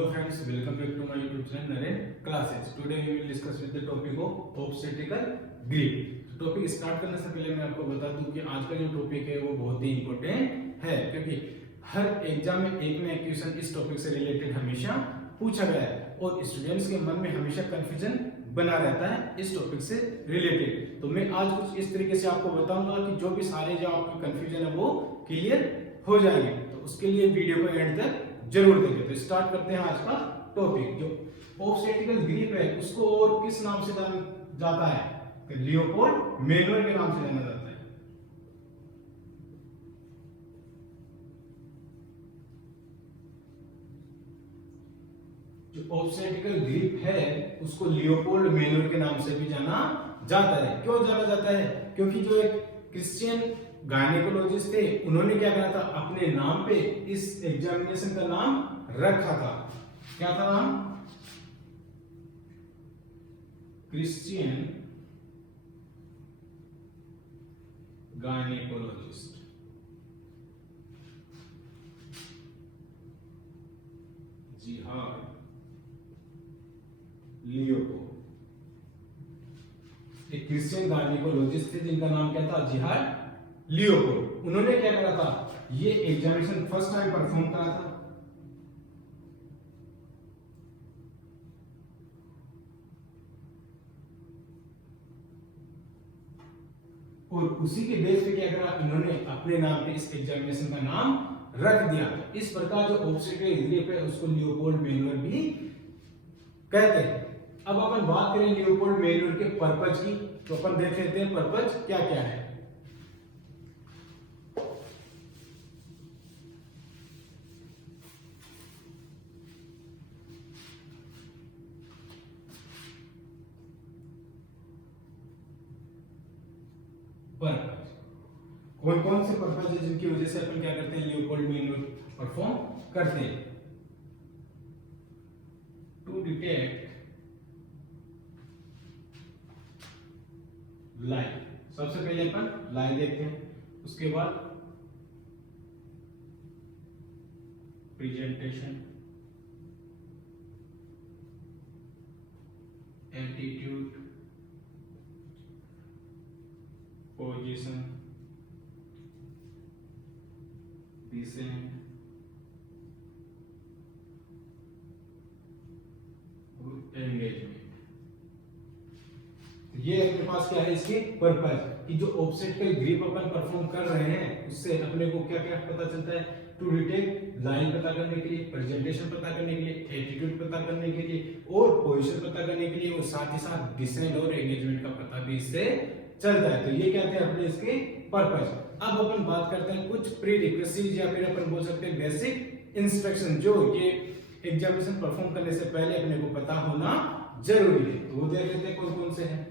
Hello friends, welcome back to my YouTube channel Naren Classes. Today we will discuss with the topic of obstacle grip. Topic start करने से पहले मैं आपको बता दूं कि आज का जो टॉपिक है वो बहुत ही इंपॉर्टेंट है, क्योंकि हर एग्जाम में एक ना एक क्वेश्चन इस टॉपिक से रिलेटेड हमेशा पूछा गया है और स्टूडेंट्स के मन में हमेशा कंफ्यूजन बना रहता है इस टॉपिक से रिलेटेड। तो मैं आज कुछ इस तरीके से आपको बताऊंगा कि जो भी सारे जो आपके कंफ्यूजन है वो क्लियर हो जाएंगे। तो उसके लिए वीडियो को एंड तक जरूर देखें। तो स्टार्ट करते हैं आज का टॉपिक। जो ऑब्स्टेकल ग्रिप है उसको और किस नाम से जाना जाता है? तो लियोपोल्ड मैनुअल के नाम से जाना जाता है। जो ऑब्स्टेकल ग्रिप है उसको लियोपोल्ड मैनुअल के नाम से भी जाना जाता है। क्यों जाना जाता है? क्योंकि जो एक क्रिश्चियन गायनेकोलॉजिस्ट थे उन्होंने क्या करा था, अपने नाम पे इस एग्जामिनेशन का नाम रखा था। क्या था नाम? Christian gynaecologist. जिहार्ड लियोपोल्ड एक क्रिश्चियन गायनेकोलॉजिस्ट थे जिनका नाम क्या था? Gerhard Leopold. उन्होंने क्या करा था, ये एग्जामिनेशन फर्स्ट टाइम परफॉर्म करा था। और उसी के बेस पे क्या करा, इन्होंने अपने नाम पे इस एग्जामिनेशन का नाम रख दिया। इस प्रकार जो ऑब्स्टेकल ग्रिप है उसको लियोपोल्ड मैनुअल भी कहते हैं। अब अपन बात करें लियोपोल्ड मैनुअल के पर्पज की, तो अपन देख लेते हैं पर्पज क्या क्या है। पर्पज कौन कौन से पर्पज है जिनकी वजह से अपन क्या करते हैं, लियोपोल्ड मैनुअल परफॉर्म करते हैं? टू डिटेक्ट लाई, सबसे पहले अपन लाई देखते हैं, उसके बाद प्रेजेंटेशन, एटीट्यूड, पोजीशन, डिसेंट और एंगेजमेंट। ये अपने पास क्या है इसके पर्पज कि जो ऑब्स्टेकल ग्रिप अपन परफॉर्म कर रहे हैं उससे अपने को क्या क्या पता चलता है? टू डिटेक्ट लाइन पता करने के लिए, प्रेजेंटेशन पता करने के लिए, एटीट्यूड पता करने के लिए और पोजीशन पता करने के लिए, और साथ ही साथ डिसेंट और एंगेजमेंट का पता भी इससे चलता है। तो ये कहते हैं अपने इसके पर्पज। अब अपन बात करते हैं कुछ प्री रिक्विजिट या फिर अपन बोल सकते हैं बेसिक इंस्ट्रक्शन जो ये एग्जामिनेशन परफॉर्म करने से पहले अपने को पता होना जरूरी है। तो वो देख लेते हैं कौन कौन से हैं।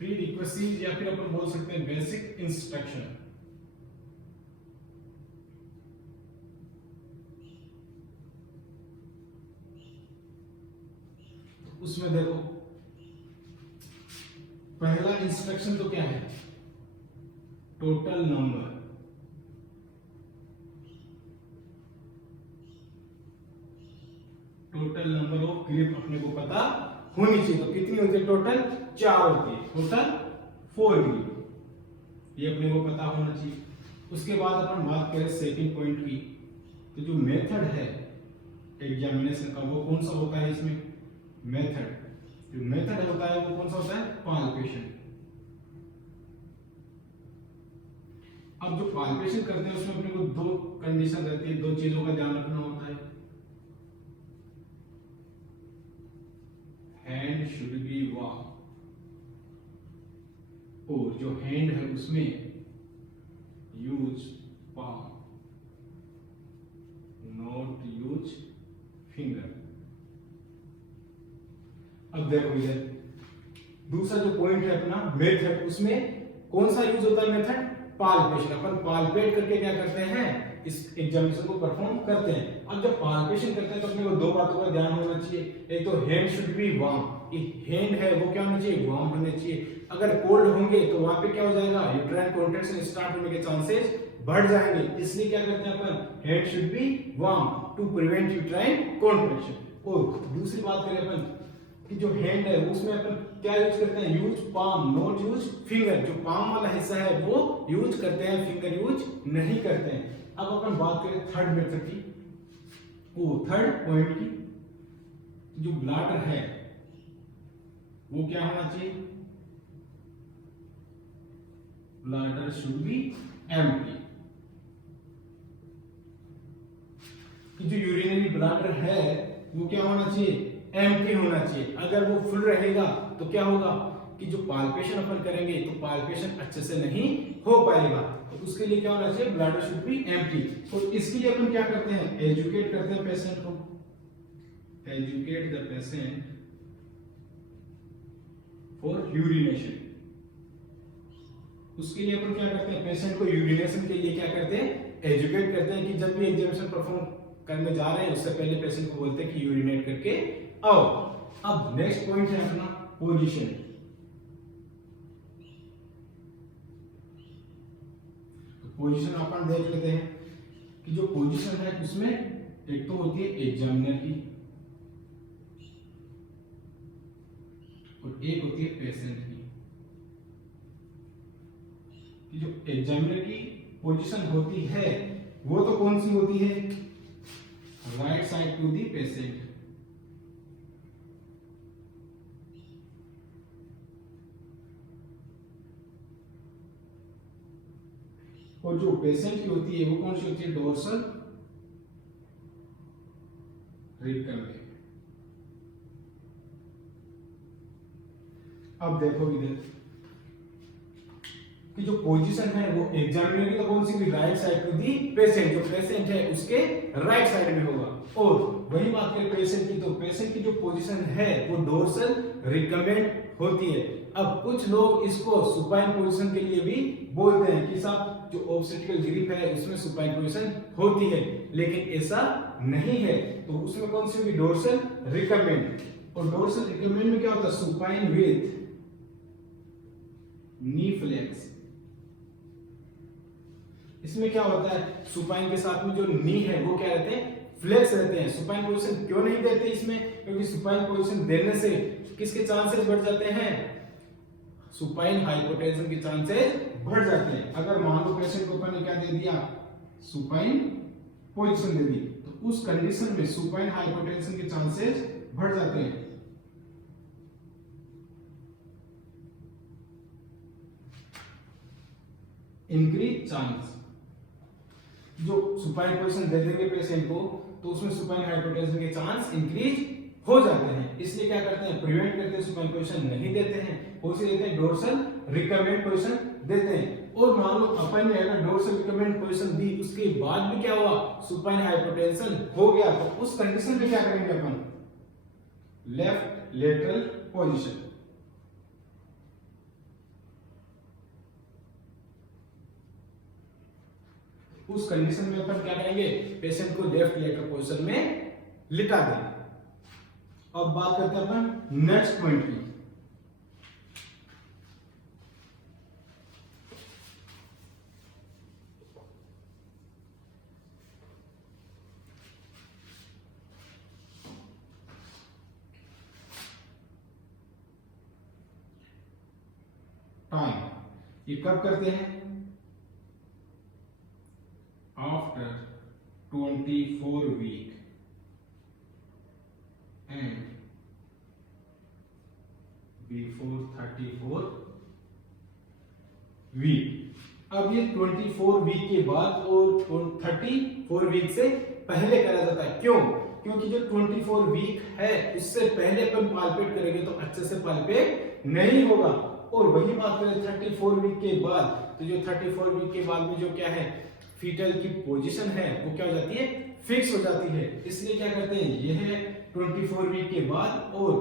प्री रिक्विजिट या फिर अपन बोल सकते हैं बेसिक इंस्ट्रक्शन। उसमें देखो पहला इंस्ट्रक्शन तो क्या है? Total number. Total number of grip अपने को पता होनी चाहिए। तो कितनी होती है? टोटल 4 होती है, टोटल 4 ग्रिप, ये अपने को पता होना चाहिए। उसके बाद अपन बात करें सेकंड पॉइंट की, तो जो मेथड है एग्जामिनेशन का वो कौन सा होता है? इसमें मेथड, जो मेथड होता है वो कौन सा होता है? पाल्पेशन। अब जो पाल्पेशन करते हैं उसमें अपने को दो कंडीशन रहती है, दो चीजों का ध्यान रखना होता है। हैंड शुड बी वार्म, और जो हैंड है उसमें use palm, not use finger. अब देखो इधर दूसरा जो पॉइंट है अपना मेथड, उसमें कौन सा यूज होता है मेथड? पाल्पेशन, अपन पाल्पेट करके क्या करते हैं, इस एग्जामिनेशन को परफॉर्म करते हैं। अब जब पाल्पेशन करते हैं तो अपने को दो बातों का ध्यान होना चाहिए। एक तो hand should be warm, hand है वो क्या होना चाहिए, वार्म होना चाहिए। अगर कोल्ड होंगे तो वहां पे क्या हो जाएगा, यूट्राइन कॉन्ट्रैक्शन स्टार्ट होने के चांसेस बढ़ जाएंगे। इसलिए क्या करते हैं अपन, hand should be warm to prevent uterine contraction. और दूसरी बात करें अपन कि जो हैंड है उसमें अपन क्या यूज करते हैं, use palm not use finger. जो पाम वाला हिस्सा है वो यूज करते हैं, फिंगर यूज नहीं करते हैं। अब अपन बात करें थर्ड मेथड की, वो थर्ड पॉइंट की, जो ब्लैडर है वो क्या होना चाहिए, ब्लैडर शुड बी एम्प्टी। कि जो यूरिनरी ब्लैडर है वो क्या होना चाहिए, एम्प्टी होना चाहिए। अगर वो फुल रहेगा तो क्या होगा कि जो पाल्पेशन अपन करेंगे तो पाल्पेशन अच्छे से नहीं हो पाएगा। तो उसके लिए क्या होना चाहिए, ब्लैडर शुड बी एम्प्टी। तो इसके लिए अपन क्या करते हैं, एजुकेट करते हैं पेशेंट को, educate the patient for urination. उसके लिए अपन क्या करते हैं, पेशेंट को यूरिनेशन के लिए क्या करते हैं, एजुकेट करते हैं। कि जब भी एग्जामिनेशन परफॉर्म करने जा रहे हैं उससे पहले पेशेंट को बोलते हैं कि यूरिनेट करके आओ। अब नेक्स्ट पॉइंट है अपना पोजीशन। तो पोजीशन अपन देख लेते हैं कि जो पोजीशन है उसमें एक तो होती है एग्जामिनर की और एक होती है पेशेंट की। कि जो एग्जामिनर की पोजीशन होती है वो तो कौन सी होती है, right side to the patient. और जो पेशेंट की होती है वो कौन सी होती है, डोर्सल रिकम्बेंट। अब देखो इधर कि जो पोजीशन है वो एग्जामिनर की तो कौन सी भी, right side to the patient. जो पेशेंट है उसके राइट साइड में होगा। और वही बात करें पेशेंट की, तो पेशेंट की जो पोजीशन है वो डोर्सल रिकम्बेंट होती है। अब कुछ लोग इसको सुपाइन पोजीशन के लिए भी बोलते हैं कि साहब जो ऑब्स्टेट्रिकल ग्रिप है उसमें सुपाइन पोजीशन होती है, लेकिन ऐसा नहीं है। तो उसमें कौन सी होगी, डोर्सल रिकम्बेंट। और डोर्सल रिकम्बेंट में क्या होता है, सुपाइन विद नी फ्लेक्स। इसमें क्या होता है, सुपाइन के साथ में जो नी है वो क्या रहते हैं, फ्लेक्स रहते हैं। सुपाइन पोजीशन क्यों नहीं देते इसमें, क्योंकि सुपाइन पोजीशन देने से किसके चांसेस बढ़ जाते हैं, सुपाइन हाइपोटेंशन के चांसेस बढ़ जाते हैं। अगर मान लो पेशेंट को अपन ने क्या दे दिया, सुपाइन पोजीशन दे दी, तो उस कंडीशन में सुपाइन हाइपोटेंशन के चांसेस बढ़ जाते हैं। इंक्रीज चांस, जो सुपाइन पोजीशन दे देंगे पेशेंट को तो उसमें सुपाइन हाइपोटेंशन के चांस इंक्रीज हो जाते हैं। इसलिए क्या करते हैं, प्रिवेंट करते हैं, सुपाइन पोजीशन नहीं देते हैं, उसे देते हैं डोर्सल रिकम्बेंट पोजीशन देते हैं। और मान लो अपन ने अगर डोर्सल रिकम्बेंट पोजीशन दी उसके बाद भी क्या हुआ, सुपाइन हाइपोटेंशन हो गया, तो उस कंडीशन में क्या करेंगे अपन, लेफ्ट लेटरल पोजीशन। उस कंडीशन में अपन क्या करेंगे, पेशेंट को लेफ्ट लेटरल पोजीशन में लिटा देंगे। अब बात करते हैं अपन नेक्स्ट पॉइंट की। टाइम, ये कब करते हैं, after 24 week and before 34 week। अब ये 24 वीक के बाद और 34 वीक से पहले करा जाता है। क्यों, क्योंकि जो 24 वीक है उससे पहले अपन पाल्पेट करेंगे तो अच्छे से पाल्पेट नहीं होगा। और वही बात करें 34 वीक के बाद, तो जो 34 वीक के बाद में जो क्या है, फीटल की पोजीशन है वो क्या हो जाती है, फिक्स हो जाती है। इसलिए क्या करते हैं, ये है 24 वीक के बाद और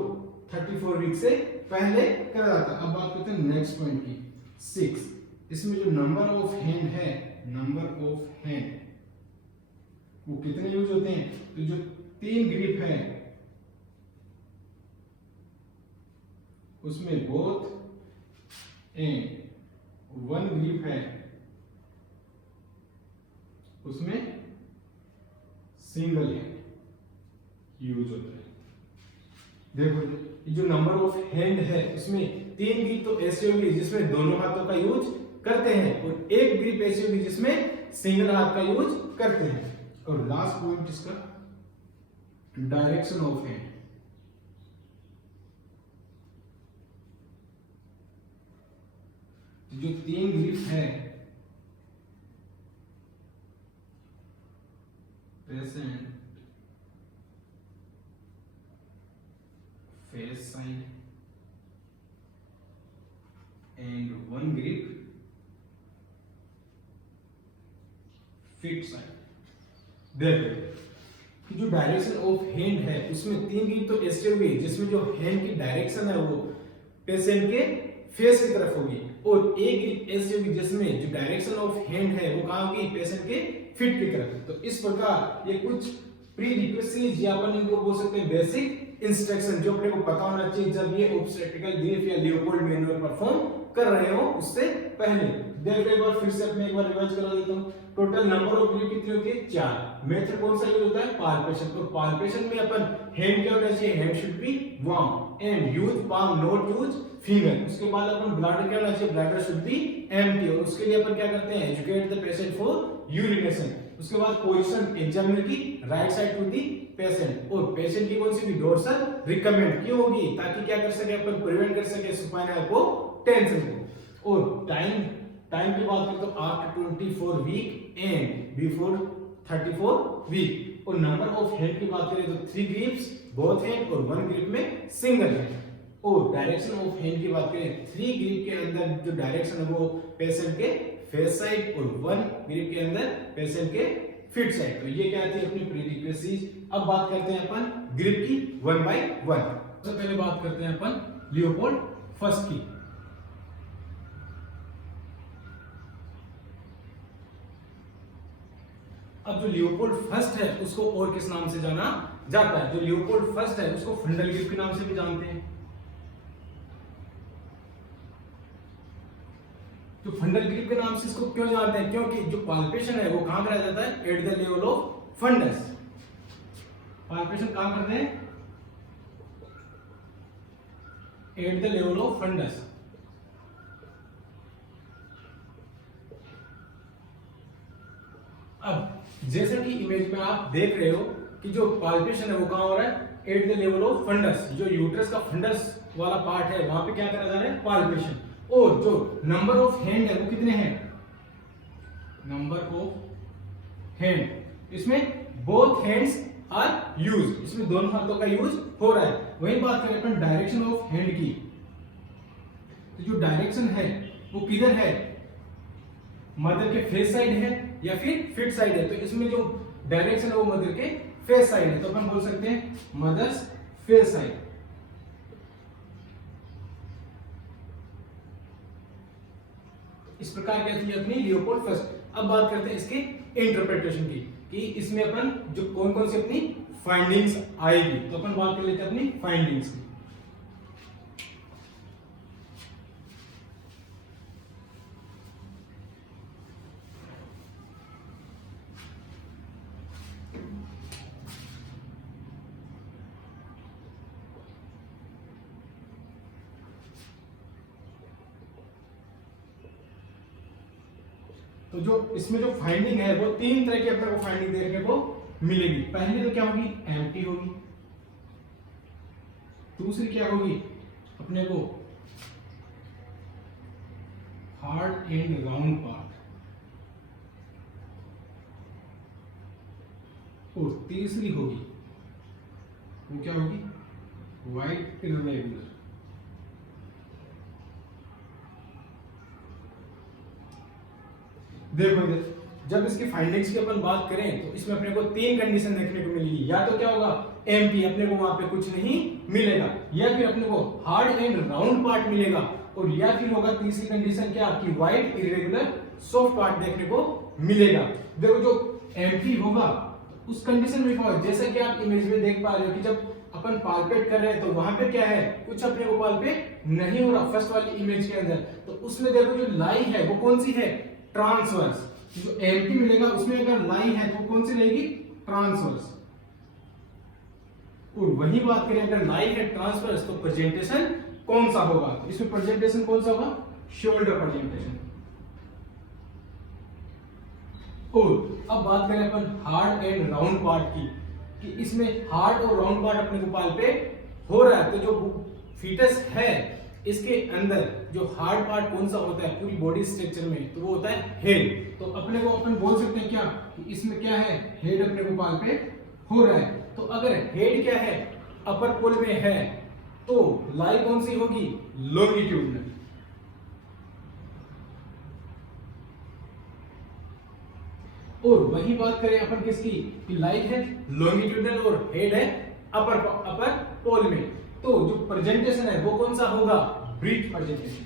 34 वीक से पहले करा जाता है। अब बात करते हैं नेक्स्ट पॉइंट की, 6 इसमें जो नंबर ऑफ हैंड है, नंबर ऑफ हैंड वो कितने यूज होते हैं? तो जो 3 ग्रिप है उसमें बोथ एंड 1 ग्रिप है उसमें सिंगल हैंड यूज होता है। देखो ये जो नंबर ऑफ हैंड है उसमें 3 ग्रिप तो ऐसे होगी जिसमें दोनों हाथों का यूज करते हैं और 1 ग्रिप ऐसी होगी जिसमें सिंगल हाथ का यूज करते हैं। और लास्ट पॉइंट इसका डायरेक्शन ऑफ हैंड। जो 3 ग्रिप है present, face side and 1 grip fit side. देखो जो डायरेक्शन ऑफ हैंड है उसमें 3 ग्रिप तो ऐसे होगी जिसमें जो हैंड की डायरेक्शन है वो पेशेंट के फेस की तरफ होगी और एक ग्रिप ऐसी होगी जिसमें जो डायरेक्शन ऑफ हैंड है वो कहां होगी? पेशेंट के फिट की तरफ। तो इस प्रकार ये कुछ प्री रिक्वेस्ट या अपन इनको बोल सकते हैं बेसिक इंस्ट्रक्शन जो अपने को पता होना चाहिए जब ये ऑब्स्टेट्रिकल ग्रिप या लियोपोल्ड मैनुअल परफॉर्म कर रहे हो उससे पहले। देखो एक बार फिर से अपने एक बार रिवाइज करा देता हूं। टोटल नंबर ऑफ ग्रिप कितनी होती है? 4। मेथड कौन सा यूज होता है? पाल्पेशन। तो पाल्पेशन में अपन हैंड क्या होना चाहिए? Hand should be warm and use palm, not use finger. उसके बाद अपन ब्लैडर क्या होना चाहिए? ब्लैडर शुड बी एम्प्टी और उसके लिए अपन क्या करते हैं? Educate the patient for urination. उसके बाद पोजीशन एग्जामिनर की right side to the patient और पेशेंट की कौन सी भी डोर्सल रिकमेंड क्यों होगी? ताकि क्या कर सके अपन? प्रिवेंट कर सके सुपाइन हाइपोटेंशन को। और टाइम की बात करें तो after 24 week and before 34 week. और नंबर ऑफ हैंड की बात करें तो 3 ग्रिप्स बोथ हैंड और 1 ग्रिप में सिंगल हैंड। और डायरेक्शन ऑफ हैंड की बात करें 3 ग्रिप के अंदर जो डायरेक्शन है वो पेशेंट के फेस साइड और 1 ग्रिप के अंदर पेशेंट के फिट साइड। तो ये क्या थी अपनी प्रीरिक्विजिट। अब बात करते हैं अपन ग्रिप की 1 बाय 1। सबसे पहले बात करते हैं अपन लियोपोल्ड फर्स्ट की। अब जो लियोपोल्ड फर्स्ट है उसको और किस नाम से जाना जाता है? जो लियोपोल्ड फर्स्ट है उसको फंडल ग्रिप के नाम से भी जानते हैं। तो फंडल ग्रिप के नाम से इसको क्यों जानते हैं? क्योंकि जो पाल्पेशन है वो कहां कराया जाता है? At the level of fundus. Palpation कहां करते हैं? At the level of fundus. अब जैसा कि इमेज में आप देख रहे हो कि जो पाल्पेशन है वो कहां हो रहा है? At the level of fundus. जो यूट्रस का फंडस वाला पार्ट है वहां पे क्या करा जा रहा है? पाल्पेशन। और जो नंबर ऑफ हैंड है वो कितने हैं? नंबर ऑफ हैंड, इसमें बोथ हैंड्स आर यूज, इसमें दोनों हाथों का यूज हो रहा है। वही बात करें अपन डायरेक्शन ऑफ हैंड की, तो जो डायरेक्शन है वो किधर है? मदर के फेस साइड है या फिर फिट साइड है? तो इसमें जो डायरेक्शन है वो मदर के फेस साइड है, तो अपन बोल सकते हैं मदर्स फेस साइड। इस प्रकार क्या थी अपनी लियोपोल्ड फर्स्ट। अब बात करते हैं इसके इंटरप्रिटेशन की कि इसमें अपन जो कौन कौन सी अपनी फाइंडिंग्स आएगी। तो अपन बात कर लेते हैं अपनी फाइंडिंग्स की। तो जो इसमें जो फाइंडिंग है वो 3 तरह की अपने को फाइंडिंग देखने को मिलेगी। पहली तो क्या होगी? एम्प्टी होगी। दूसरी क्या होगी? अपने को हार्ड एंड राउंड पार्ट। और तीसरी होगी वो क्या होगी? White irregular. देखो जब इसकी फाइंडिंग्स की अपन बात करें तो इसमें अपने को 3 कंडीशन देखने को मिलेगी। या तो क्या होगा? एम्प्टी, अपने को वहां पे कुछ नहीं मिलेगा, या फिर अपने को हार्ड एंड राउंड पार्ट मिलेगा, और या फिर होगा तीसरी कंडीशन क्या कि वाइड इरेगुलर सॉफ्ट पार्ट देखने को मिलेगा। देखो जो एम्प्टी होगा उस कंडीशन में क्या होगा, जैसा कि आप इमेज में देख पा रहे हो कि जब अपन पालपेट कर रहे हैं तो वहां पे क्या है, कुछ अपने को पालपेट नहीं हो रहा फर्स्ट वाली इमेज के अंदर, तो उसमें देखो जो लाई है वो कौन सी है, ट्रांसवर्स। जो एम्प्टी मिलेगा उसमें अगर लाई है तो कौन सी रहेगी, ट्रांसवर्स। और वही बात करें अगर लाई है ट्रांसवर्स तो प्रेजेंटेशन कौन सा होगा, इसमें प्रेजेंटेशन कौन सा होगा, शोल्डर प्रेजेंटेशन। और अब बात करें अपन हार्ड एंड राउंड पार्ट की, कि इसमें हार्ड और राउंड पार्ट अपने को पालपेट हो रहा है, तो जो फीटस है इसके अंदर जो हार्ड पार्ट कौन सा होता है पूरी बॉडी स्ट्रक्चर में, तो वो होता है हेड। तो अपने को अपन बोल सकते हैं क्या कि इसमें क्या है, हेड अपने को पालपेट हो रहा है। तो अगर हेड क्या है, अपर पोल में है, तो लाई कौन सी होगी, लॉन्गिट्यूडनल। और वही बात करें अपन किसकी, कि लाई है लॉन्गिट्यूडनल और हेड है अपर पोल में, तो जो प्रेजेंटेशन है वो कौन सा होगा, ब्रीथ प्रेजेंटेशन।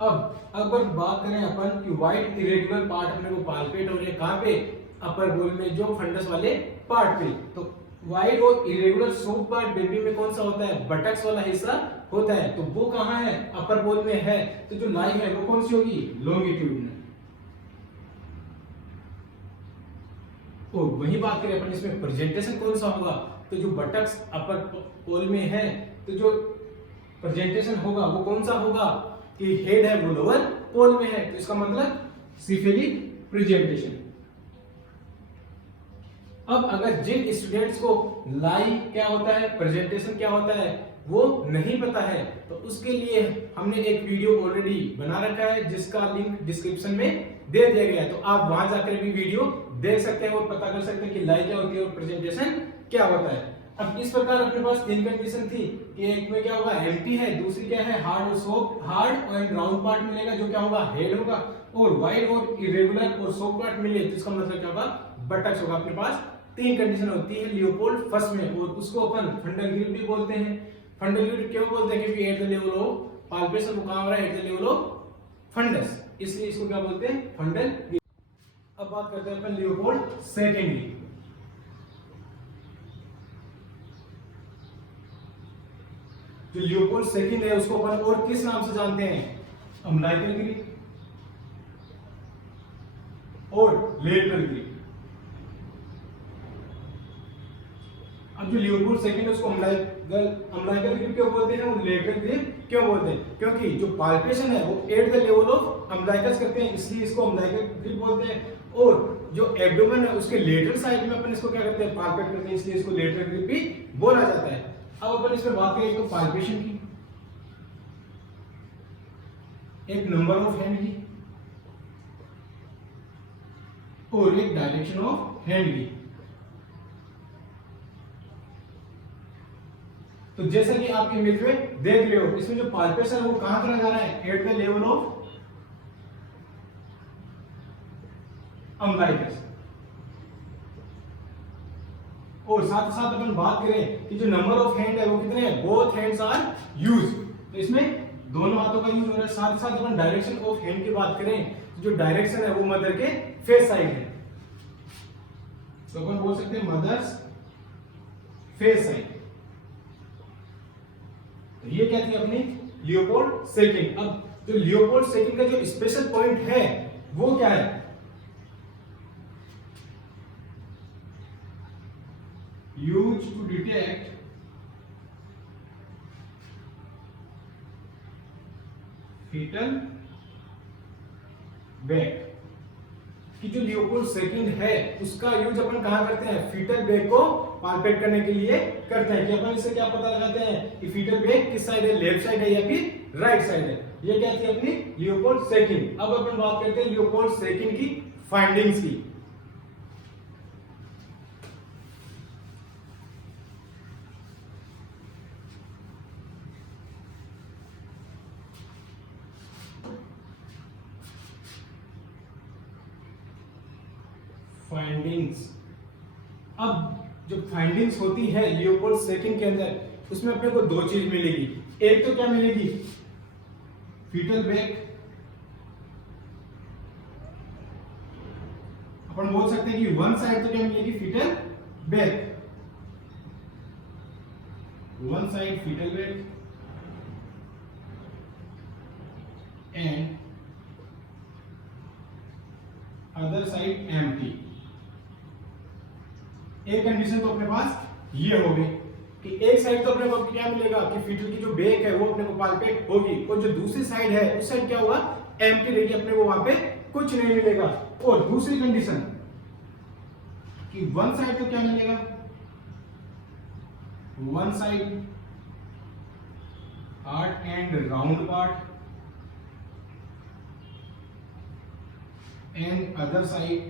अब अगर बात करें अपन कि वाइड इरेगुलर पार्ट अपने को पालपेट हो रहे हैं कहां पे, अपर बोल में, जो फंडस वाले पार्ट पे। तो वाइड और इरेगुलर सॉफ्ट पार्ट बेबी में कौन सा होता है, बटक्स वाला हिस्सा होता है, तो वो कहां है, अपर बोल में है, तो जो लाई है वो कौन सी होगी, लॉन्गिट्यूडनल। और वही बात करें अपन इसमें प्रेजेंटेशन कौन सा होगा, तो जो बटक्स अपर पोल में है तो जो प्रेजेंटेशन होगा वो कौन सा होगा, कि हेड है वो लोअर पोल में है, तो इसका मतलब सिफिलिक प्रेजेंटेशन। अब अगर जिन स्टूडेंट्स को लाई क्या होता है, प्रेजेंटेशन क्या होता है वो नहीं पता है, तो उसके लिए हमने एक वीडियो ऑलरेडी बना रखा है जिसका लिंक डिस्क्रिप्शन में दे दिया गया है, तो आप वहां जाकर भी वीडियो देख सकते हैं और पता कर सकते हैं कि लाई क्या होती है और प्रेजेंटेशन क्या होता है। अब इस प्रकार अपने पास तीन कंडीशन थी कि एक में क्या होगा, एम्प्टी है, दूसरी क्या है, हार्ड और सॉफ्ट, हार्ड और राउंड पार्ट मिलेगा जो क्या होगा, हेड होगा, और वाइड और इरेगुलर और सॉफ्ट पार्ट मिले तो इसका मतलब क्या होगा, बटक्स होगा। अपने पास तीन कंडीशन होती है लियोपोल्ड फर्स्ट में, और उसको अपन फंडल ग्रिप भी बोलते हैं। फंडल ग्रिप क्यों बोलते हैं, क्योंकि at the level of palpation वो कहां हो रहा है, at the level of fundus, इसलिए इसको क्या बोलते हैं, फंडल ग्रिप। अब बात करते हैं अपन लियोपोल्ड सेकंड ग्रिप। जो लियोपोल्ड सेकंड है उसको अपन और किस नाम से जानते हैं, अम्लाइकल ग्रिप और लेटरल ग्रिप। अब जो लियोपोल्ड सेकंड है उसको अम्लाइकल ग्रिप क्यों बोलते हैं और लेटरल ग्रिप क्यों बोलते हैं, क्योंकि जो पाल्पेशन है वो एट द लेवल ऑफ अम्लाइकस करते हैं, इसलिए इसको अम्लाइकल ग्रिप बोलते हैं। और जो एब्डोमेन है उसके लेटरल साइड में अपन इसको क्या करते हैं, पाल्पेट करते हैं, इसलिए इसको लेटरल ग्रिप भी बोला जाता है। अब अपन इसमें बात करें तो पाल्पेशन की, एक नंबर ऑफ हैंड की और एक डायरेक्शन ऑफ हैंड की। तो जैसा कि आप इमेज में देख रहे हो, इसमें जो पाल्पेशन है वो कहां करा जा रहा है, एट द लेवल ऑफ अम्लाइकस। और साथ ही साथ अपन बात करें कि जो नंबर ऑफ हैंड है वो कितने हैं, बोथ हैंड्स आर यूज, तो इसमें दोनों हाथों का यूज हो रहा है। साथ ही साथ अपन डायरेक्शन ऑफ हैंड की बात करें तो जो डायरेक्शन है वो मदर के फेस साइड है, तो अपन बोल सकते हैं मदर्स फेस साइड। ये क्या थी अपनी लियोपोल्ड सेकंड। अब जो लियोपोल्ड सेकंड का जो स्पेशल पॉइंट है वो क्या है, use to detect fetal back, कि जो लियोपोल्ड सेकंड है उसका यूज अपन कहां करते हैं, फीटल बैग को पाल्पेट करने के लिए करते हैं। कि अपन इससे क्या पता लगाते हैं कि फीटल बैग किस साइड है, लेफ्ट साइड है या फिर राइट साइड है। ये क्या थी अपनी लियोपोल्ड सेकंड। अब अपन बात करते हैं लियोपोल्ड सेकंड की फाइंडिंग्स की। फाइंडिंग्स, अब जो फाइंडिंग्स होती है लियोपोल्ड सेकंड के अंदर, उसमें अपने को दो चीज मिलेगी। एक तो क्या मिलेगी, फीटल बैक, अपन बोल सकते हैं कि वन साइड तो क्या मिलेगी, fetal back, one side fetal back and other side empty. एक कंडीशन तो अपने पास ये हो गई कि एक साइड तो अपने को क्या मिलेगा कि फीटल की जो बैक है वो अपने को पाल्पेट होगी, और जो दूसरी साइड है उस साइड क्या होगा, एम्प्टी रहेगी, अपने को वहां पे कुछ नहीं मिलेगा। और दूसरी कंडीशन कि वन साइड तो क्या मिलेगा, one side hard and round part and other side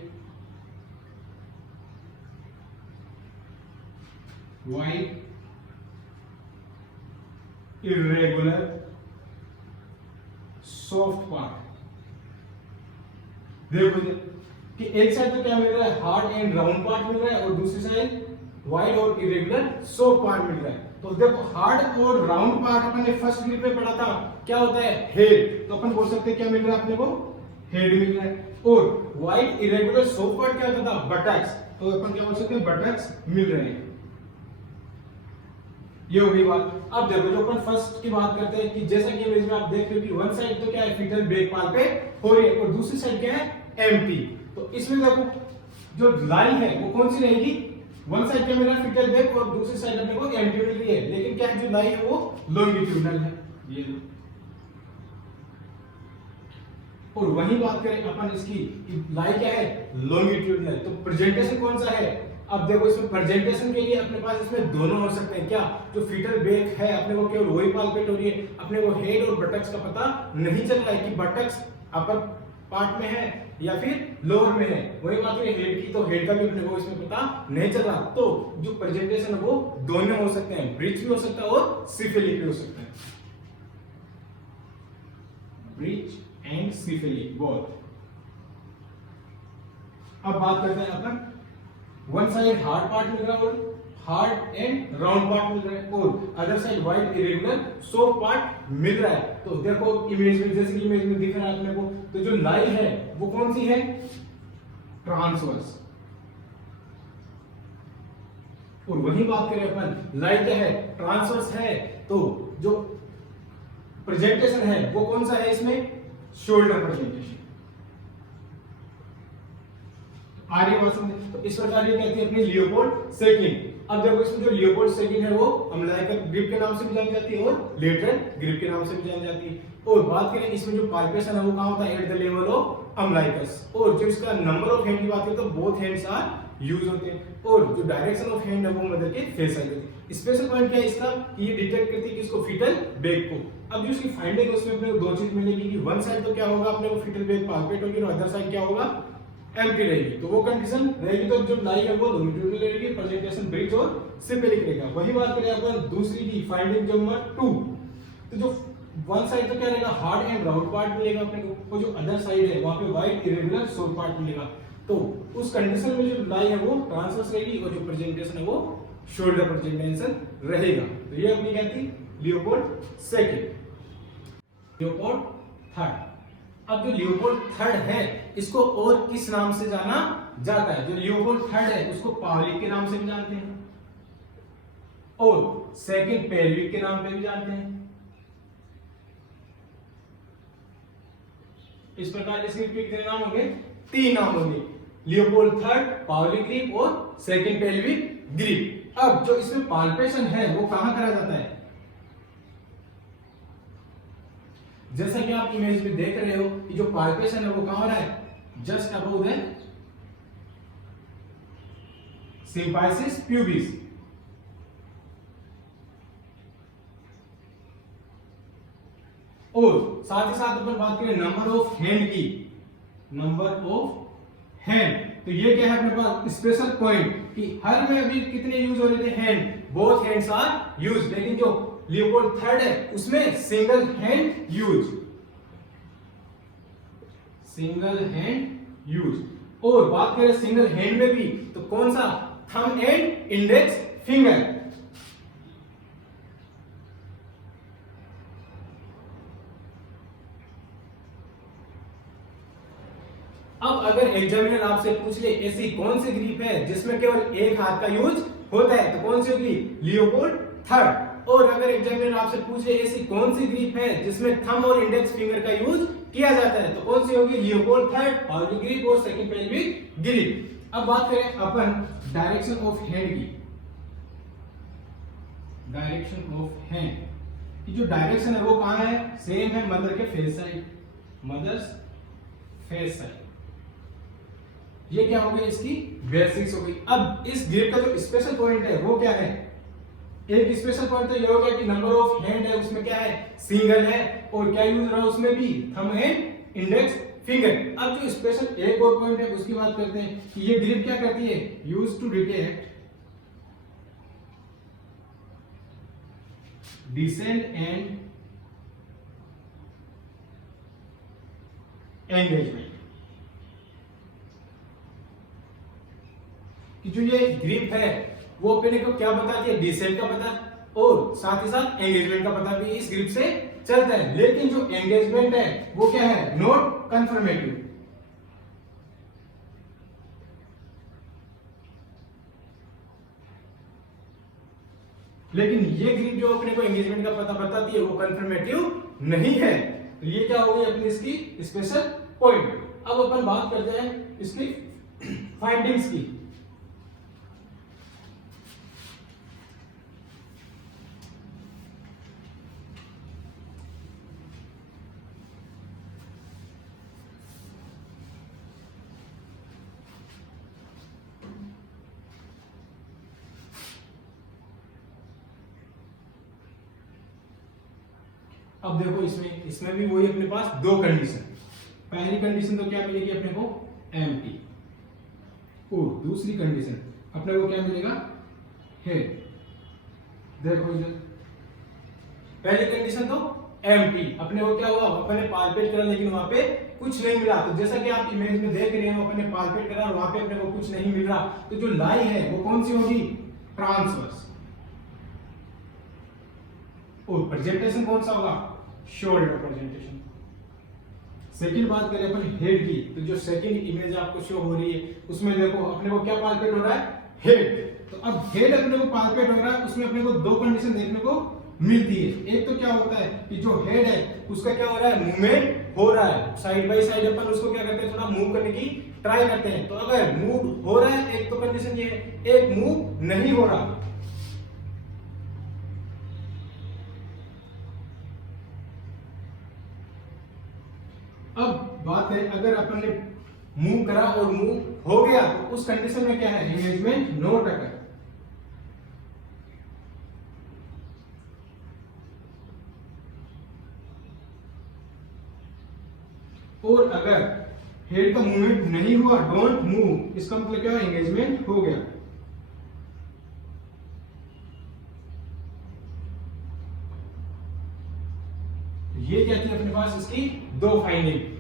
wide irregular soft part. देखो कि एक साइड तो क्या मिल रहा है, हार्ड एंड राउंड पार्ट मिल रहा है, और दूसरी साइड वाइड और इरेगुलर सॉफ्ट पार्ट मिल रहा है। तो देखो हार्ड और राउंड पार्ट अपन ने फर्स्ट ग्रिप में पढ़ा था, क्या होता है, हेड। तो अपन बोल सकते हैं क्या मिल रहा है अपने को, हेड मिल रहा है। और वाइड इरेगुलर सॉफ्ट पार्ट क्या होता था, बटक्स। तो अपन क्या बोल सकते हैं, बटक्स मिल रहे हैं। ये हो गई बात। अब देखो जो अपन फर्स्ट की बात करते हैं कि जैसा कि इमेज में आप देख रहे हो कि वन साइड तो क्या है, फीटल बैक पाल्पेट हो रही है, और दूसरी साइड क्या है, एम्प्टी। तो इसमें देखो जो लाइन है वो कौन सी रहेगी, वन साइड क्या मिल रहा है, फीटल बैक, और दूसरी साइड अपने को एम्प्टी मिल रही है, लेकिन क्या है जो लाइन है वो लॉन्गिट्यूडनल है। ये और वही बात करें अपन इसकी, लाइन क्या है, लॉन्गिट्यूडनल। तो प्रेजेंटेशन कौन सा है, अब देखो इसमें प्रेजेंटेशन के लिए अपने पास इसमें दोनों हो सकते हैं। क्या, जो फीटल बैक है अपने को केवल वही पाल्पेट हो रही है, अपने को हेड और बटक्स का पता नहीं चल रहा है कि बटक्स अपर पार्ट में है या फिर लोअर में है। वही बात है हेड की, तो हेड का भी अपने को इसमें पता नहीं चल रहा। तो जो प्रेजेंटेशन है वो दोनों हो सकते हैं, ब्रिज भी हो सकता है और सिफिलिक भी हो सकता है, ब्रिज एंड सिफिलिक बोथ। अब बात करते हैं अपन, वन साइड हार्ड पार्ट मिल रहा है और हार्ड एंड राउंड पार्ट मिल रहा है, और other side wide irregular soft part मिल रहा है। तो देखो इमेज में, जैसे कि इमेज में दिख रहा है अपने को, तो जो लाइन है वो कौन सी है, ट्रांसवर्स। और वही बात करें अपन, लाइन क्या है, ट्रांसवर्स है, तो जो प्रेजेंटेशन है वो कौन सा है इसमें, शोल्डर प्रेजेंटेशन। आगे बात समझे, तो इस प्रकार ये कहती है अपनी लियोपोल्ड सेकिंड। अब देखो इसमें जो लियोपोल्ड सेकिंड है वो अम्लाइकल ग्रिप के नाम से भी जानी जाती है और लेटरल ग्रिप के नाम से भी जानी जाती है। और बात करें इसमें जो पाल्पेशन है वो कहां होता है, एट द लेवल ऑफ अम्लाइकस। और जो इसका नंबर ऑफ हैंड की बात करें तो बोथ हैंड्स आर यूज होते हैं, और जो डायरेक्शन ऑफ हैंड है वो मदर के फेस साइड होती है। स्पेशल पॉइंट क्या है इसका, ये डिटेक्ट करती है किसको, फीटल बैक को। अब जो इसकी फाइंडिंग है उसमें अपने को दो चीज मिलेगी कि वन साइड तो क्या होगा, अपने को फीटल बैक पाल्पेट होगी, और अदर साइड क्या होगा, एम्प्टी रहेगी। तो वो कंडीशन रहेगी, तो जो लाइन है वो लॉन्गिट्यूडनल रहेगी, प्रेजेंटेशन ब्रिज और सिफिलिक रहेगा। वही बात करें अपन दूसरी की फाइंडिंग नंबर 2, तो जो वन साइड तो क्या रहेगा, हार्ड एंड राउंड पार्ट मिलेगा अपने को, और जो अदर साइड है वहां पे वाइड इरेगुलर सॉफ्ट पार्ट मिलेगा। तो उस कंडीशन में जो लाइन है वो ट्रांसवर्स रहेगी, और जो प्रेजेंटेशन है वो शोल्डर प्रेजेंटेशन रहेगा। तो ये अपनी क्या थी, लियोपोल्ड सेकंड। Leopold third. अब जो लियोपोल्ड थर्ड है इसको और किस नाम से जाना जाता है, जो लियोपोल्ड थर्ड है उसको पावलिक के नाम से भी जानते हैं, और सेकंड पेल्विक के नाम पे भी जानते हैं। इस प्रकार इसके कितने नाम होंगे, 3 नाम होंगे, लियोपोल्ड थर्ड, पावलिक ग्रिप और सेकंड पेल्विक ग्रिप। अब जो इसमें पाल्पेशन है वो कहां करा जाता है, जैसा कि आप इमेज में देख रहे हो कि जो पाल्पेशन है वो कहां हो रहा है, just above the symphysis pubis. और साथ ही साथ अपन बात करें नंबर ऑफ हैंड की, नंबर ऑफ हैंड, तो ये क्या है अपने पास स्पेशल पॉइंट कि हर में अभी कितने यूज हो रहे थे, hand, both hands are use. लेकिन जो लियोपोल्ड थर्ड है उसमें single hand use, single hand use. और बात करें सिंगल हैंड में भी तो कौन सा, थंब एंड इंडेक्स फिंगर। अब अगर एग्जामिनर आपसे पूछ ले ऐसी कौन सी ग्रिप है जिसमें केवल एक हाथ का यूज होता है, तो कौन सी होगी? Leopold third. और अगर एग्जामिनर आपसे पूछ ले ऐसी कौन सी ग्रिप है जिसमें थंब और इंडेक्स फिंगर का यूज किया जाता है, तो कौन सी होगी? लियोपोल्ड थर्ड पावलिक ग्रिप और सेकंड पेल्विक ग्रिप। अब बात करें अपन डायरेक्शन ऑफ हैंड की। डायरेक्शन ऑफ हैंड की जो डायरेक्शन है वो कहां है? सेम है मदर के face side, mother's face side. ये क्या हो गई? इसकी बेसिक्स हो गई। अब इस ग्रिप का जो स्पेशल पॉइंट है वो क्या है? एक स्पेशल पॉइंट तो ये हो गया कि नंबर ऑफ हैंड है उसमें क्या है? सिंगल है। और क्या यूज रहा है उसमें भी? Thumb and index finger. अब जो स्पेशल एक और पॉइंट है उसकी बात करते हैं कि ये ग्रिप क्या करती है? Use to detect descent and engagement. कि जो ये ग्रिप है वो अपने को क्या बताती है? डिसेंट का पता और साथ ही साथ एंगेजमेंट का पता भी इस ग्रिप से चलता है। लेकिन जो एंगेजमेंट है वो क्या है? Not confirmative. लेकिन ये ग्रिप जो अपने को एंगेजमेंट का पता बताती है वो कंफर्मेटिव नहीं है। तो ये क्या हो गई अपनी इसकी स्पेशल पॉइंट। अब अपन बात करते हैं इसकी फाइंडिंग्स की। अब देखो इसमें भी वही अपने पास दो कंडीशन। पहली कंडीशन तो क्या मिलेगी अपने को? एम्प्टी। और दूसरी कंडीशन अपने को क्या मिलेगा? हेड। देखो इधर पहली कंडीशन तो एम्प्टी। अपने को क्या हुआ? अपने पालपेट करा लेकिन वहां पे कुछ नहीं मिला। तो जैसा कि आप इमेज में देख रहे हो अपने पालपेट करा और वहां पे अपने को कुछ नहीं मिल रहा, तो जो लाई है वो कौन सी होगी? ट्रांसवर्स। और प्रेजेंटेशन कौन सा होगा? Shoulder presentation. सेकंड बात करें अपन हेड की, तो जो सेकंड इमेज आपको शो हो रही है उसमें देखो अपने को क्या पालपेट हो रहा है? हेड। तो अब हेड अपने को पालपेट हो रहा है, उसमें अपने को दो कंडीशन देखने को मिलती है। एक तो क्या होता है कि जो हेड है उसका क्या हो रहा है? मूवमेंट हो रहा है साइड बाय साइड। अपन उसको क्या करते हैं? थोड़ा मूव करने की ट्राई करते हैं। तो अगर मूव हो रहा है एक तो कंडीशन ये है, एक मूव नहीं हो रहा। अब बात है अगर अपन ने मूव करा और मूव हो गया तो उस कंडीशन में क्या है? Engagement not occur. और अगर हेड का मूवमेंट नहीं हुआ, डोंट मूव, इसका मतलब क्या है? एंगेजमेंट हो गया। ये क्या थी अपने पास इसकी दो फाइंडिंग।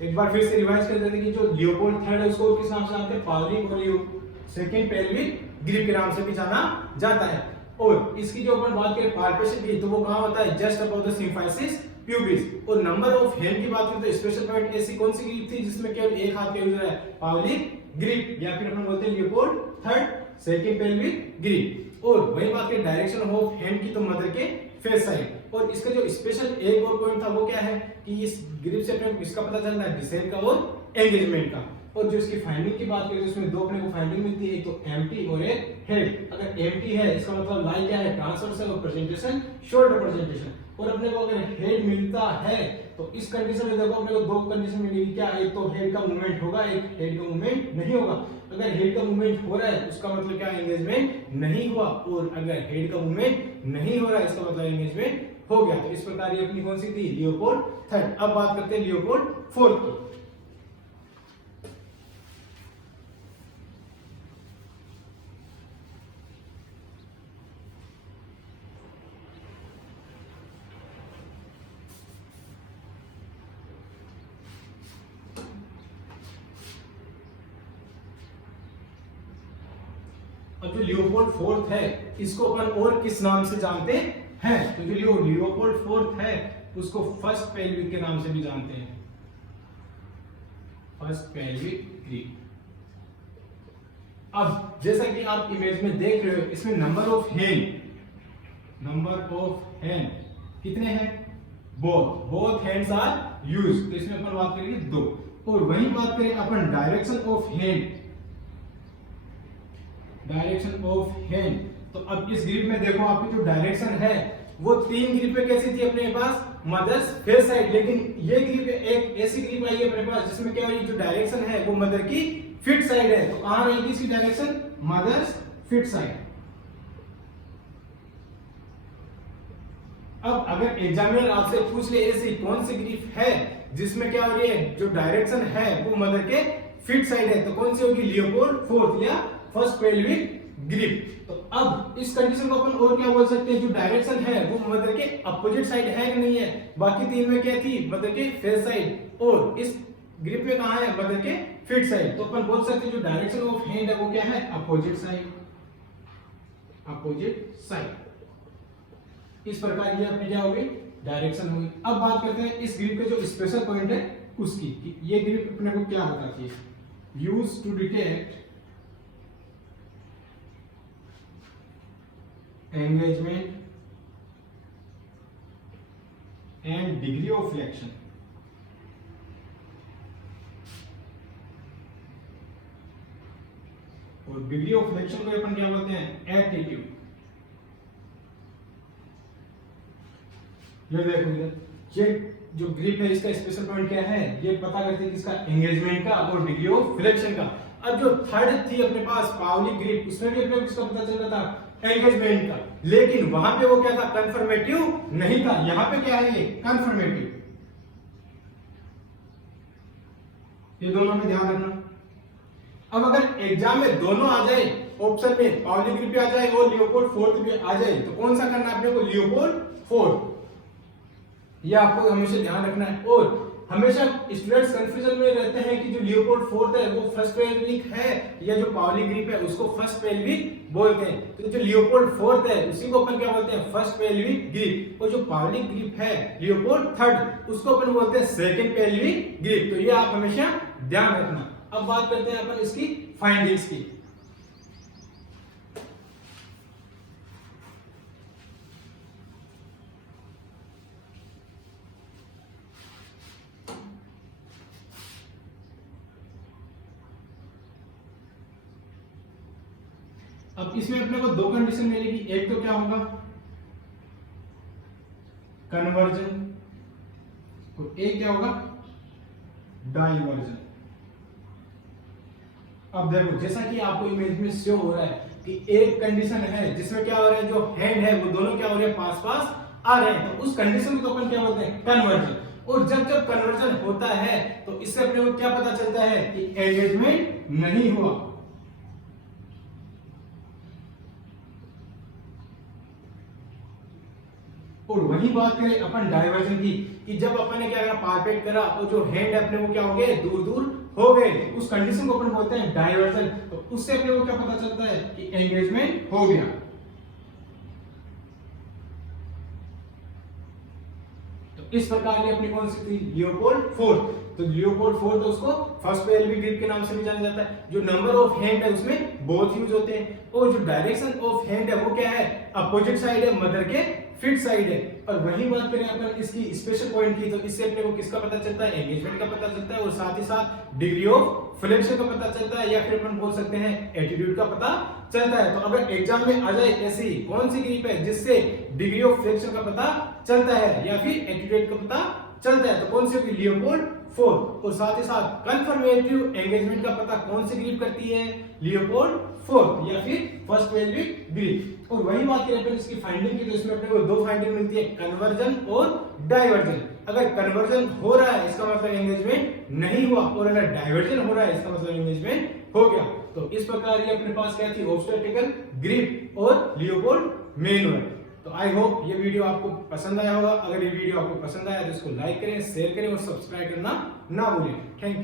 एक बार फिर से रिवाइज कर देते हैं कि जो लियोपोल्ड थर्ड है उसको किस नाम से जानते हैं? पावलिक और सेकंड पेल्विक ग्रिप के नाम से भी जाना जाता है। और इसकी जो अपन बात करें पाल्पेशन की, तो वो कहां होता है? Just about the symphysis pubis. और नंबर ऑफ हैंड की बात करें तो स्पेशल पॉइंट ऐसी कौन सी ग्रिप थी जिसमें केवल एक हाथ का यूज है? पावलिक ग्रिप, या फिर अपन बोलते हैं Leopold third second pelvic grip. और वही बात करें डायरेक्शन ऑफ हैंड की, तो मदर के फेस साइड। और इसका जो स्पेशल एक और पॉइंट था वो क्या है कि इस ग्रिप से अपने इसका पता चल रहा है डिसेंट का और एंगेजमेंट का। और जो इसकी फाइंडिंग की बात करें तो इसमें दो अपने को फाइंडिंग मिलती है, एक तो एम्प्टी और एक हेड। अगर एम्प्टी है इसका मतलब लाई क्या है? ट्रांसवर्स है और प्रेजेंटेशन शोल्डर प्रेजेंटेशन। और अपने को अगर हेड मिलता है तो इस कंडीशन में देखो अपने को दो कंडीशन मिलेगी क्या? एक तो हेड का मूवमेंट होगा, एक हेड का मूवमेंट नहीं होगा। अगर हेड का मूवमेंट हो रहा है उसका मतलब क्या? एंगेजमेंट नहीं हुआ। और अगर हेड का मूवमेंट नहीं हो रहा है इसका मतलब एंगेजमेंट हो गया। तो इस प्रकार ये अपनी कौन सी थी? Leopold third. अब बात करते हैं लियोपोल्ड फोर्थ की। अब जो लियोपोल्ड फोर्थ है इसको अपन और किस नाम से जानते हैं? तो जो लियोपोल्ड फोर्थ है उसको फर्स्ट पेल्विक के नाम से भी जानते हैं। First pelvic grip. अब जैसा कि आप इमेज में देख रहे हो, इसमें नंबर ऑफ हैंड कितने हैं? बोथ हैंड्स आर यूज्ड, तो इसमें अपन बात करेंगे 2। और वही बात करें अपन डायरेक्शन ऑफ हैंड, तो अब इस ग्रिप में देखो आपकी जो डायरेक्शन है वो 3 ग्रिपें कैसी थी अपने पास? Mother's face side. लेकिन ये ग्रिप एक ऐसी ग्रिप आई है अपने पास जिसमें क्या है, जो डायरेक्शन है वो मदर की फिट साइड है। तो कहां रहेगी इसकी डायरेक्शन? Mother's fit side. अब अगर एग्जामिनर आपसे पूछ ले ऐसी कौन सी ग्रिप है जिसमें क्या हो रही है, जो डायरेक्शन है वो मदर के फिट साइड है, तो कौन सी होगी? लियोपोल्ड फोर्थ या फर्स्ट पेल्विक ग्रिप। तो अब इस कंडीशन को अपन और क्या बोल सकते हैं, जो डायरेक्शन है वो मदर के अपोजिट साइड है कि नहीं है? बाकी 3 में क्या थी? मदर के फेस साइड, और इस ग्रिप में कहां है? मदर के फिट साइड। तो अपन बोल सकते हैं जो डायरेक्शन ऑफ हैंड है वो क्या है? Opposite side. इस प्रकार ये अपने क्या होगी? डायरेक्शन होगी। अब बात करते हैं इस ग्रिप के जो स्पेशल पॉइंट है उसकी, कि ये ग्रिप अपने को क्या बताती है? Use to detect engagement and degree of flexion. और डिग्री ऑफ फ्लेक्शन को अपन क्या बोलते हैं? एटीट्यूड। ये देखो इधर, ये जो ग्रिप है इसका स्पेशल पॉइंट क्या है? ये पता करते हैं किसका? एंगेजमेंट का और डिग्री ऑफ फ्लेक्शन का। अब जो थर्ड थी अपने पास पावली ग्रिप, उसमें भी अपने को किसका पता चल रहा था? एंगेजमेंट का। लेकिन वहां पे वो क्या था? कंफर्मेटिव नहीं था। यहां पे क्या है? ये कंफर्मेटिव। ये दोनों में ध्यान रखना। अब अगर एग्जाम में दोनों आ जाए ऑप्शन में, पावली ग्रिप भी आ जाए और लियोपोल्ड फोर्थ भी आ जाए, तो कौन सा करना है अपने को? Leopold fourth. ये आपको हमेशा ध्यान रखना है। और हमेशा स्टूडेंट्स कंफ्यूजन में रहते हैं कि जो लियोपोल्ड फोर्थ है वो फर्स्ट पेल्विक है या जो पावली ग्रिप है उसको फर्स्ट पेल्विक बोलते हैं। तो जो लियोपोल्ड फोर्थ है उसी को अपन क्या बोलते हैं? First pelvic grip. और जो पावली ग्रिप है लियोपोल्ड थर्ड, उसको अपन बोलते हैं सेकंड पेल्विक ग्रिप। तो ये आप हमेशा ध्यान रखना। अब बात करते हैं अपन इसकी फाइंडिंग्स की। अब इसमें अपने को 2 कंडीशन मिलेगी। एक तो क्या होगा? कन्वर्जन, और एक क्या होगा? डाइवर्जन। अब देखो, जैसा कि आपको इमेज में शो हो रहा है कि एक कंडीशन है जिसमें क्या हो रहा है, जो हैंड है वो दोनों क्या हो रहे हैं? पास पास आ रहे हैं, तो उस कंडीशन को अपन क्या बोलते हैं? कन्वर्जन। और जब कन्वर्जन होता है तो इससे अपने को क्या पता चलता है? कि एंगेजमेंट नहीं हुआ। और वही बात करें अपन डाइवर्जन की, कि जब अपन ने क्या करा? पारपेट करा और जो हैंड है अपने को क्या हो गए? दूर दूर हो गए। उस कंडीशन को अपन बोलते हैं डाइवर्जन। तो उससे अपने को क्या पता चलता है? कि एंगेजमेंट हो गया। तो इस प्रकार ये अपनी कौन सी थी? Leopold fourth. तो लियोपोल्ड फोर्थ उसको फर्स्ट पेल्विक ग्रिप के नाम से भी जाना जाता है। जो नंबर ऑफ हैंड है उसमें बोथ यूज होते हैं, और जो डायरेक्शन ऑफ हैंड है वो क्या है? अपोजिट साइड है, मदर के फिट साइड है। और वही बात करें अपन इसकी स्पेशल पॉइंट की, तो इससे अपने को किसका पता चलता है? एंगेजमेंट का पता चलता है, और साथ ही साथ डिग्री ऑफ फ्लेक्शन का पता चलता है, या फिर अपन बोल सकते हैं एटीट्यूड का पता चलता है। तो अगर एग्जाम में आ जाए ऐसी कौन सी ग्रिप है जिससे डिग्री ऑफ फ्लेक्शन का पता चलता है या फिर एटीट्यूड का पता चलता है, तो कौन सी होगी? Leopold fourth. और साथ ही साथ कंफर्मेटिव एंगेजमेंट का पता कौन सी ग्रिप करती है? लियोपोल्ड फोर्थ या फिर फर्स्ट पेल्विक ग्रिप। और वही बात करें अपन इसकी फाइंडिंग की, तो इसमें अपने को 2 फाइंडिंग मिलती है, कन्वर्जन और डाइवर्जन। अगर कन्वर्जन हो रहा है इसका मतलब एंगेजमेंट नहीं हुआ, और अगर डाइवर्जन हो रहा है इसका मतलब एंगेजमेंट हो गया। तो इस प्रकार ये अपने पास क्या थी? ऑब्स्टेट्रिकल ग्रिप और लियोपोल्ड मैनुअल। तो आई होप ये वीडियो आपको पसंद आया होगा। अगर ये वीडियो आपको पसंद आया तो इसको लाइक करें, शेयर करें और सब्सक्राइब करना ना भूलें। Thank you.